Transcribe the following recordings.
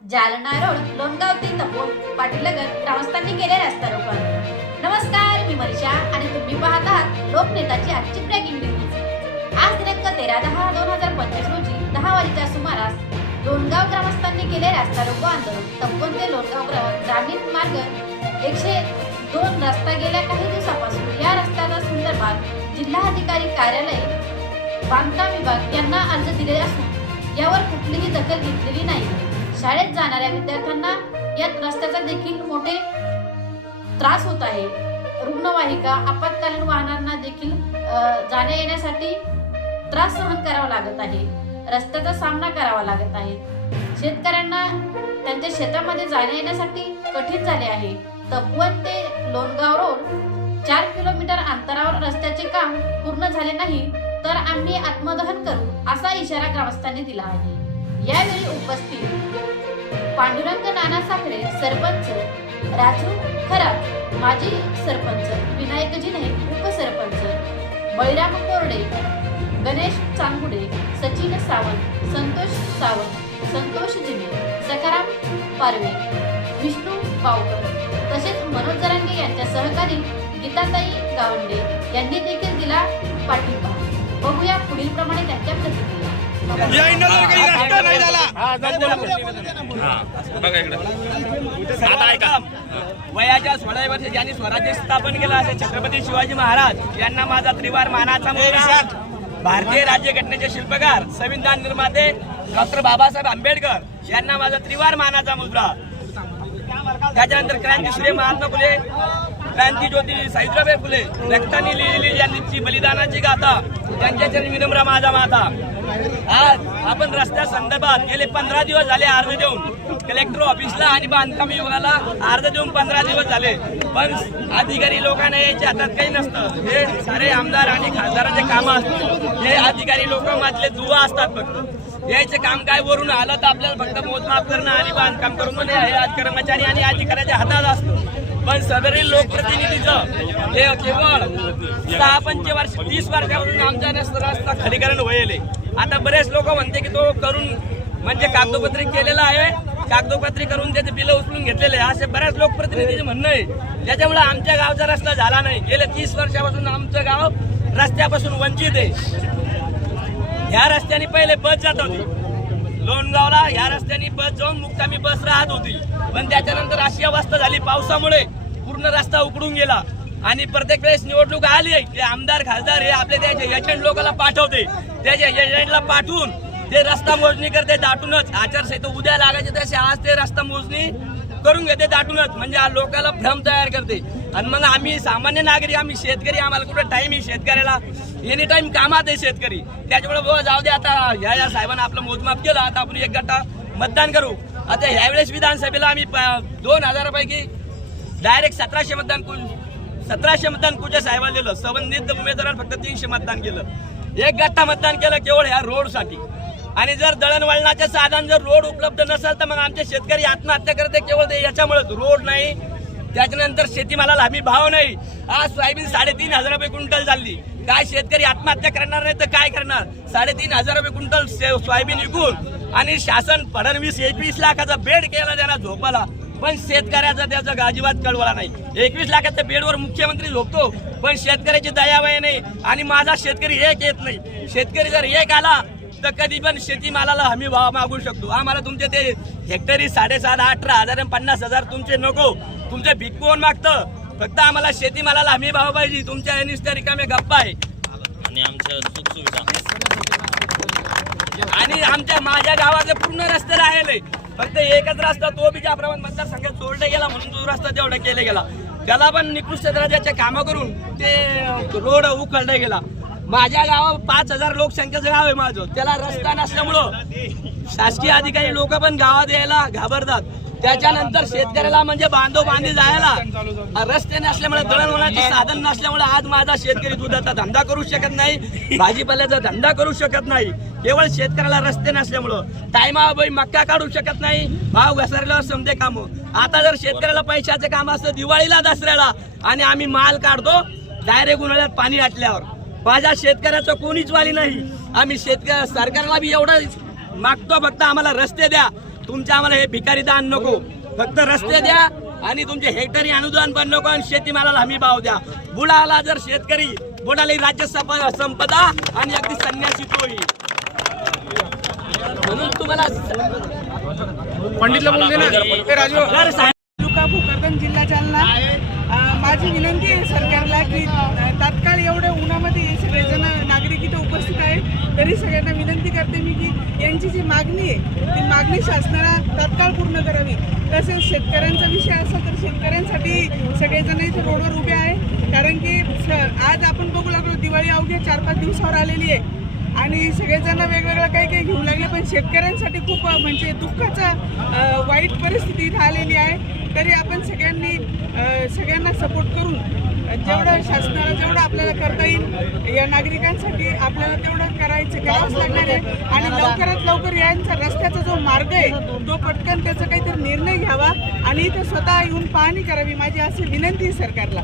Jalna road Longaon ते तपोल पाटीलनगर ग्रामस्थांनी केले रस्ता रोपण नमस्कार मी मनीषा आणि तुम्ही पाहत आहात लोकनेताची आजची ब्रेकिंग न्यूज आज दिनांक तेरा दहा दोन हजार पंचवीस रोजी दहा वाजेच्या सुमारास लोणगाव ग्रामस्थांनी केले रास्ता रोको आंदोलन तपोल ते लोणगाव ग्रामीण मार्ग एकशे दोन रस्ता गेल्या काही दिवसापासून या रस्त्याच्या संदर्भात जिल्हाधिकारी कार्यालय बांधकाम विभाग यांना अर्ज दिलेला असून यावर कुठलीही दखल घेतलेली नाही. शाळेत जाणाऱ्या विद्यार्थ्यांना यात रस्त्याचा देखील मोठे त्रास होत आहे. रुग्णवाहिका आपत्कालीन वाहनांना देखील जाण्या येण्यासाठी त्रास सहन करावा लागत आहे. रस्त्याचा सामना करावा लागत आहे. शेतकऱ्यांना त्यांच्या शेतामध्ये जाण्या येण्यासाठी कठीण झाले आहे. तपवन ते लोणगाव रोड चार किलोमीटर अंतरावर रस्त्याचे काम पूर्ण झाले नाही तर आम्ही आत्मदहन करू असा इशारा ग्रामस्थांनी दिला आहे. यावेळी उपस्थित पांडुरंग नाना साखरे सरपंच राजू खरात माजी सरपंच विनायक जिने उपसरपंच बळीराम कोरडे गणेश चांगुडे सचिन सावंत संतोष सावंत संतोष जिने सकाराम पारवे विष्णू पावकर तसेच मनोज जरांगे यांच्या सहकारी गीताताई गावंडे यांनी देखील दिला पाठिंबा. बघूया पुढील प्रमाणे त्यांच्या प्रतिक्रिया. रस्ता नाही झाला. आता ऐका. वयाच्या सोळाव्या वर्षी ज्यांनी स्वराज्य स्थापन केलं असे छत्रपती शिवाजी महाराज यांना माझा त्रिवार मानाचा भारतीय राज्यघटनेचे शिल्पकार संविधान निर्माते डॉक्टर बाबासाहेब आंबेडकर यांना माझा त्रिवार मानाचा मुद्रा त्याच्यानंतर क्रांतीश्री महात्मा फुले क्रांती ज्योती सावित्रीबाई फुले रक्तांनी लिहिलेली ज्यांची बलिदानाची गाथा त्यांच्या चरणी विनम्र माझा माता आज आपण रस्त्या संदर्भात गेले पंधरा दिवस झाले अर्ज देऊन. कलेक्टर ऑफिसला आणि बांधकाम विभागाला अर्ज देऊन पंधरा दिवस झाले. पण अधिकारी लोकांना याच्या हातात काही नसतं. हे सारे आमदार आणि खासदाराचे काम असतात. हे अधिकारी लोक मधले दुवा असतात फक्त. यायचे काम काय वरून आलं तर आपल्याला फक्त मोजमाप करणं आणि बांधकाम करून हे आज कर्मचारी आणि अधिकाऱ्याच्या हातात असतं. पण सदरील लोकप्रतिनिधीचं हे केवळ सहा पंच वर्ष तीस वर्षापासून आमच्या रस्ता खरीकरण होईल आता बरेच लोक म्हणते की तो करून म्हणजे कागदोपत्री केलेला आहे. कागदोपत्री करून त्याचे बिलं उचलून घेतलेले आहे. असे बऱ्याच लोकप्रतिनिधीचे म्हणणं आहे. त्याच्यामुळे आमच्या गावचा रस्ता झाला नाही. गेल्या तीस वर्षापासून आमचं गाव रस्त्यापासून वंचित आहे. ह्या रस्त्याने पहिले बस जात होती. लोणगावला या रस्त्याने बस जाऊन मुक्कामी बस राहत होती. पण त्याच्यानंतर अशी अवस्था झाली पावसामुळे पूर्ण रस्ता उकडून गेला. आणि प्रत्येक वेळेस निवडणूक आली की आमदार खासदार हे आपले त्याचे एजंट लोकांना पाठवते. त्याच्या एजंटला पाठवून ते रस्ता मोजणी करते दाटूनच. आचारसंहिता उद्या लागायचे तसे आज ते रस्ता मोजणी करून घेते दाटूनच. म्हणजे आ- लोकांना भ्रम तयार करते. आणि मग आम्ही सामान्य नागरिक आम्ही शेतकरी आम्हाला कुठं टाइम आहे शेतकऱ्याला? एनी टाईम कामात आहे शेतकरी. त्याच्यामुळे बघ जाऊ दे आता. ह्या या साहेबांना आपलं मोजमाप केलं. आता आपण एक गट्टा मतदान करू. आता ह्यावेळेस विधानसभेला आम्ही दोन हजारापैकी डायरेक्ट सतराशे मतदान कु- सतराशे मतदान कुठे साहेबांना दिलं. संबंधित उमेदवारांना फक्त तीनशे मतदान केलं. एक गट्टा मतदान केलं केवळ ह्या रोडसाठी आणि जर दळणवळणाचे साधन जर रोड उपलब्ध नसेल तर मग आमचे शेतकरी आत्महत्या करते केवळ ते याच्यामुळेच रोड नाही. त्याच्यानंतर शेतीमालाला हमी भाव नाही. आज सोयाबीन साडेतीन हजार रुपये क्विंटल चालली. काय शेतकरी आत्महत्या करणार नाही तर काय करणार? साडेतीन हजार रुपये क्विंटल से- सोयाबीन विकून आणि शासन फडणवीस एकवीस लाखाचा बेड केला त्याला झोपाला. पण शेतकऱ्याचा त्याचा अजिबात कळवला नाही. एकवीस लाखाच्या बेडवर मुख्यमंत्री झोपतो पण शेतकऱ्याची दयावय नाही आणि माझा शेतकरी एक येत नाही. शेतकरी जर एक आला तर कधी पण शेतीमालाला हमी भाव मागू शकतो. आम्हाला तुमचे ते हेक्टरी साडेसात अठरा हजार आणि पन्नास हजार तुमचे नको. तुमचे भीक कोण मागतं? फक्त आम्हाला शेतीमालाला हमी भाव पाहिजे. तुमच्या नुसत्या रिकामे गप्पा आहे. आणि आमच्या सुख सुविधा आणि आमच्या माझ्या गावाचे पूर्ण रस्ते राहिले. फक्त एकच रस्ता तो बी ज्याप्रमाणे मतदारसंघात जोडला गेला म्हणून तो रस्ता तेवढा केला गेला. त्याला पण निकृष्ट दर्जाचे कामं करून ते रोड उकळला गेला. माझ्या गावात पाच हजार लोकसंख्येचं गाव आहे माझं. त्याला रस्ता नसल्यामुळं शासकीय अधिकारी लोक पण गावात यायला घाबरतात. त्याच्यानंतर शेतकऱ्याला म्हणजे बांधव बांधी जायला रस्ते नसल्यामुळे दळणवळणाचे साधन नसल्यामुळे आज माझा शेतकरी दुधाचा धंदा करू शकत नाही भाजीपाल्याचा धंदा करू शकत नाही. केवळ शेतकऱ्याला रस्ते नसल्यामुळं. टायमाबाई मक्का काढू शकत नाही भाव घसरल्यावर समजे काम. आता जर शेतकऱ्याला पैशाचं काम असतं दिवाळीला दसऱ्याला आणि आम्ही माल काढतो डायरेक्ट उन्हाळ्यात पाणी आटल्यावर. माझ्या शेतकऱ्याचं कोणीच वाली नाही. आम्ही शेतकऱ्या सरकारला बी एवढं मागतो फक्त आम्हाला रस्ते द्या. तुमचे आम्हाला हे भिकारी दान नको. फक्त रस्ते द्या आणि तुमचे हेक्टरी अनुदान पण नको आणि शेतीमालाला हमी भाव द्या. बुडाला जर शेतकरी बुडाला राज्य सप- संपदा आणि अगदी संन्यासी तोही. म्हणून तुम्हाला पंडितला बोलले ना. ए राजू. जर साहेब तालुका भोकरदन जिल्हा जालना. माझी विनंती आहे सरकारला की तात्काळ एवढ्या उन्हामध्ये हे सगळेजण नागरिक इथे उपस्थित आहेत तरी सगळ्यांना विनंती करते मी की यांची जी मागणी आहे ती मागणी शासनाला तात्काळ पूर्ण करावी. तसेच शेतकऱ्यांचा विषय असेल तर शेतकऱ्यांसाठी सगळेजण इथे रोडवर उभे आहे. कारण की स- आज आपण बघू लागलो दिवाळी अवघ्या चार पाच दिवसावर आलेली आहे. आणि सगळेजण वेगवेगळं काही काही घेऊ लागले पण शेतकऱ्यांसाठी खूप म्हणजे दुःखाचा वाईट परिस्थिती इथं आलेली आहे. तरी आपण सगळ्यांनी सगळ्यांना सपोर्ट करून जेवढं शासनाला जेवढं आपल्याला करता येईल या नागरिकांसाठी आपल्याला तेवढं करायचं करावंच लागणार आहे. आणि लवकरात लवकर यांचा रस्त्याचा जो मार्ग आहे तो पटकन त्याचा काहीतरी निर्णय घ्यावा आणि इथं स्वतः येऊन पाहणी करावी. माझी अशी विनंती आहे सरकारला.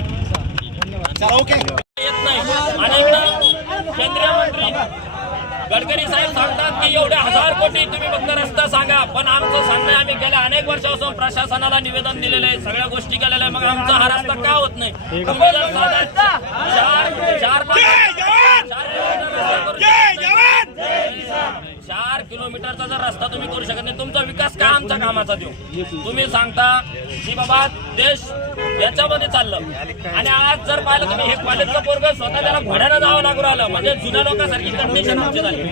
गडकरी साहेब सांगतात की एवढे हजार कोटी तुम्ही फक्त रस्ता सांगा पण आमचं सांगणं आम्ही गेल्या अनेक वर्षापासून प्रशासनाला निवेदन दिलेलं आहे सगळ्या गोष्टी केलेल्या आहे मग आमचा हा रस्ता का होत नाही? तुम्ही जर साधा चार चार किलोमीटर रस्ता करू शकत नाही. चार किलोमीटरचा रस्ता तुम्ही करू शकत नाही तुमचा विकास का आमच्या कामाचा देऊ तुम्ही सांगता की बाबा देश याच्यामध्ये चाललं. आणि आज जर पाहिलं तुम्ही हे कॉलेजचं पोरग स्वतः त्याला घोड्यानं जावं लागू राहिलं. म्हणजे जुन्या लोकांसारखी कंडिशन आमची झाली.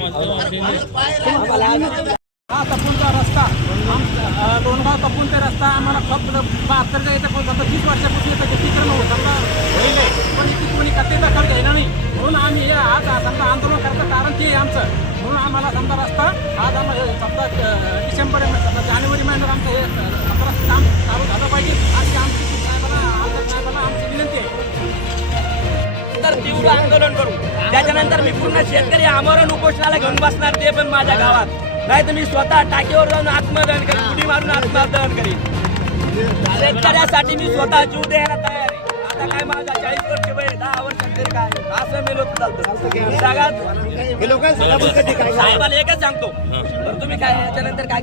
हा तपूनचा रस्ता. आम- दोनगाव तपून ते रस्ता आम्हाला फक्त बहात्तरच्या येतं पण जातं तीस वर्षापूर्वी येतं अतिक्रमण होत. समजा होईल. पण इथे कोणी कथेचा खर्च येणार नाही. म्हणून आम्ही हे आज समजा आंदोलन करतं. कारण ते आमचं म्हणून आम्हाला समजा रस्ता आज आम्हाला समजा डिसेंबर समजा जानेवारी महिन्यात आमचं हे समजा काम चालू झालं पाहिजे. अशी आमची आमची विनंती आहे. तर तीव्र आंदोलन करू. त्याच्यानंतर मी पूर्ण शेतकरी आमरण उपोषणाला घेऊन बसणार ते पण माझ्या गावात. नाही तर मी स्वतः टाकीवर जाऊन आत्मदहन करीन उडी मारून आत्मदहन करीन. शेतकऱ्यासाठी मी स्वतः जीव द्यायला तयार आता काय माझा चाळीस वर्ष वय दहा वर्ष तरी काय? असं मी लोक चालतो. जगात साहेबाला एकच सांगतो. तुम्ही काय याच्यानंतर काय